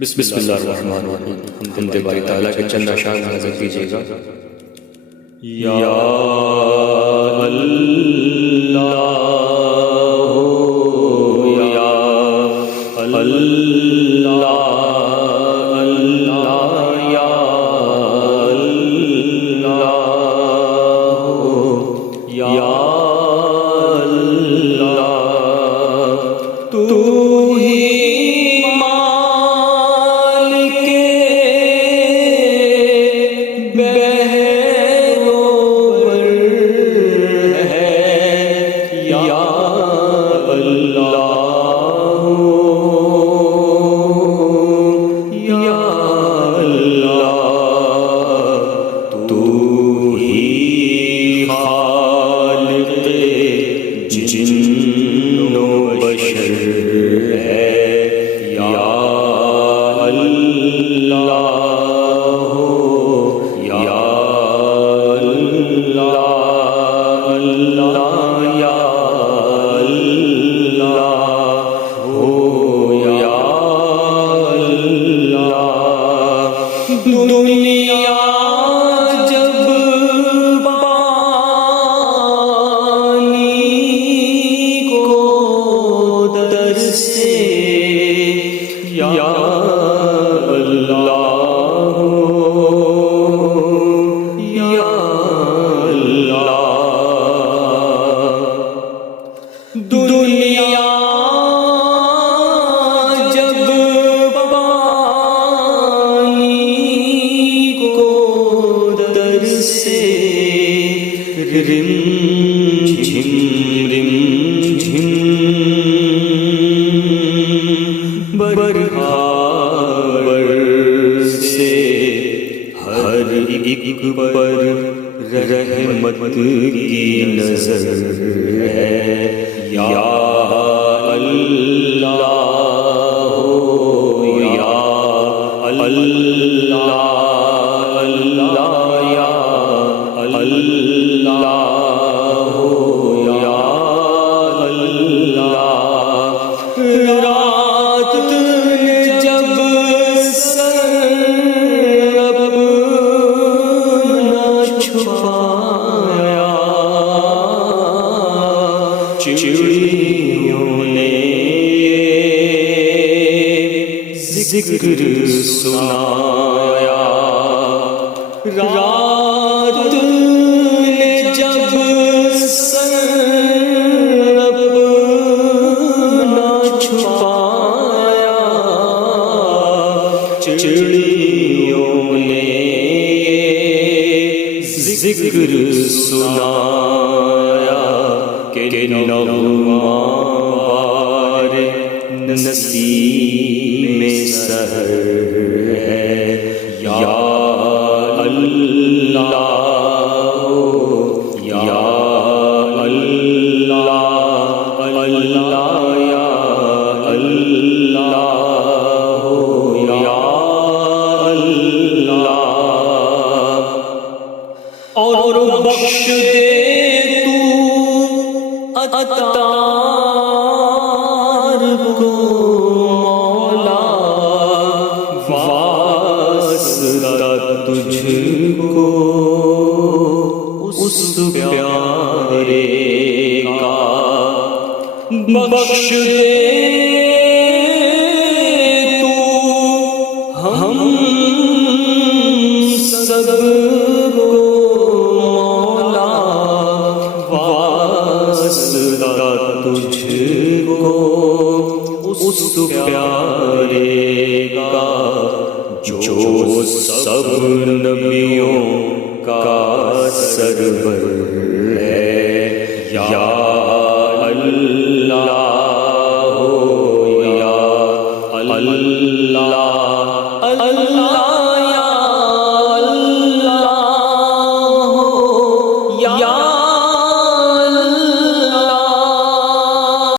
بسم اللہ الرحمن الرحیم۔ حمد باری تعالیٰ کے چند اشعار نظر کیجیے گا۔ یا اللہ یا اللہ اللہ یا اللہ یا اللہ تو ہی رحمت کی نظر ہے یا اللہ یا اللہ اللہ یا اللہ یا اللہ رات نے جب چڑیوں نے ذکر سنایا رات نے جب سر اپنا چھپایا چڑیوں نے ذکر سنایا کہ نغمار نسیم سحر ہے یا اللہ یا اللہ اللہ یا اللہ یا اللہ اور بخش دے اتار کو مولا واسطہ تجھ کو اس پیارے کا بخش دے تو ہم سب کو مولا تجھ کو اس پیارے کا جو سب نبیوں کا سرور ہے یا اللہ یا اللہ اللہ